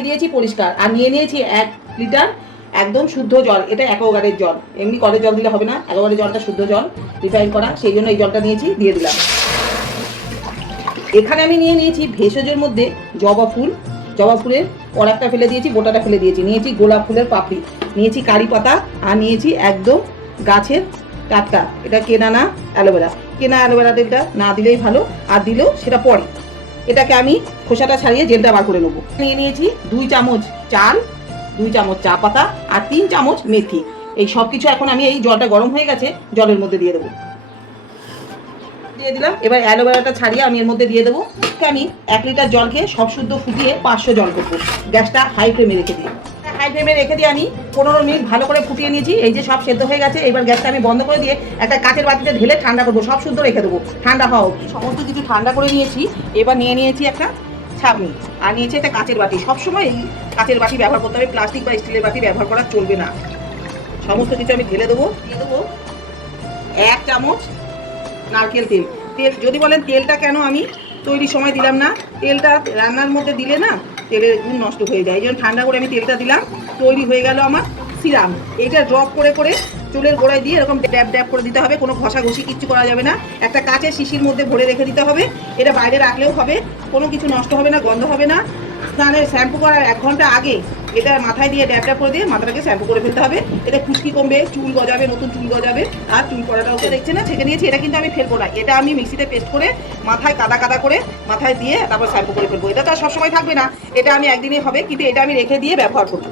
নিয়ে দিয়েছি পরিষ্কার, আর নিয়ে নিয়েছি 1 লিটার একদম শুদ্ধ জল। এটা অ্যাকোয়াগার্ডের জল, এমনি কলের জল দিলে হবে না, অ্যাকোয়াগার্ডের জলটা শুদ্ধ জল, রিফাইন করা, সেই জন্য এই জলটা নিয়েছি, দিয়ে দিলাম। এখানে আমি নিয়ে নিয়েছি ভেষজের মধ্যে জবা ফুল, জবা ফুলের কড়াকটা ফেলে দিয়েছি, গোটাটা ফেলে দিয়েছি, নিয়েছি গোলাপ ফুলের পাপড়ি, নিয়েছি কারি পাতা, আর নিয়েছি একদম গাছের টাটকা, এটা কেনা না অ্যালোভেরা। কেনা অ্যালোভেরাটা এটা না দিলেই ভালো, আর দিলেও সেটা পরে। এটাকে আমি খোসাটা ছাড়িয়ে জেলটা বার করে নেবো। নিয়ে নিয়েছি 2 চামচ চাল, 2 চামচ চা পাতা, আর 3 চামচ মেথি। এই সব কিছু এখন আমি, এই জলটা গরম হয়ে গেছে, জলের মধ্যে দিয়ে দেবো। দিয়ে দিলাম। এবার অ্যালোভেরাটা ছাড়িয়ে আমি এর মধ্যে দিয়ে দেবো। আমি 1 লিটার জলকে সব শুদ্ধ ফুটিয়ে 500 জল করবো। গ্যাসটা হাই ফ্লেমে রেখে দিই। হাই ফ্লেমে রেখে দিয়ে আমি 15 মিনিট ভালো করে ফুটিয়ে নিয়েছি। এই যে সব সেদ্ধ হয়ে গেছে। এবার গ্যাসটা আমি বন্ধ করে দিয়ে একটা কাচের বাটিতে ঢেলে ঠান্ডা করবো, সব শুদ্ধ রেখে দেবো, ঠান্ডা হওয়া অবধি। সমস্ত কিছু ঠান্ডা করে নিয়েছি। এবার নিয়ে নিয়েছি একটা ছাঁকনি, আর নিয়েছি একটা কাচের বাটি। সবসময় এই কাচের বাটি ব্যবহার করতে হবে, প্লাস্টিক বা স্টিলের বাটি ব্যবহার করা চলবে না। সমস্ত কিছু আমি ঢেলে দেবো। দিয়ে দেবো 1 চামচ নারকেল তেল। তেল যদি বলেন তেলটা কেন আমি তৈরির সময় দিলাম না, তেলটা রান্নার মধ্যে দিলে না তেলের গুণ নষ্ট হয়ে যায়, এই জন্য ঠান্ডা করে আমি তেলটা দিলাম। তৈরি হয়ে গেল আমার সিরাম। এইটা ড্রপ করে করে চুলের গোড়ায় দিয়ে এরকম ড্যাব ড্যাব করে দিতে হবে, কোনো ঘষাঘষি কিচ্ছু করা যাবে না। একটা কাচের শিশির মধ্যে ভরে রেখে দিতে হবে। এটা বাইরে রাখলেও হবে, কোনো কিছু নষ্ট হবে না, গন্ধ হবে না। স্নানের শ্যাম্পু করার 1 ঘন্টা আগে এটা মাথায় দিয়ে ড্যাব ড্যাব করে দিয়ে মাথাটাকে শ্যাম্পু করে ফেলতে হবে। এটা খুশকি কমবে, চুল গজাবে, নতুন চুল গজাবে, আর চুল পড়াটাও দেখছে না, ছেঁকে নিয়েছি। এটা কিন্তু আমি ফেলবো না, এটা আমি মিক্সিতে পেস্ট করে মাথায় কাদা কাদা করে মাথায় দিয়ে তারপর শ্যাম্পু করে ফেলবো। এটা তো আর সবসময় থাকবে না, এটা আমি একদিনই হবে, কিন্তু এটা আমি রেখে দিয়ে ব্যবহার করবো।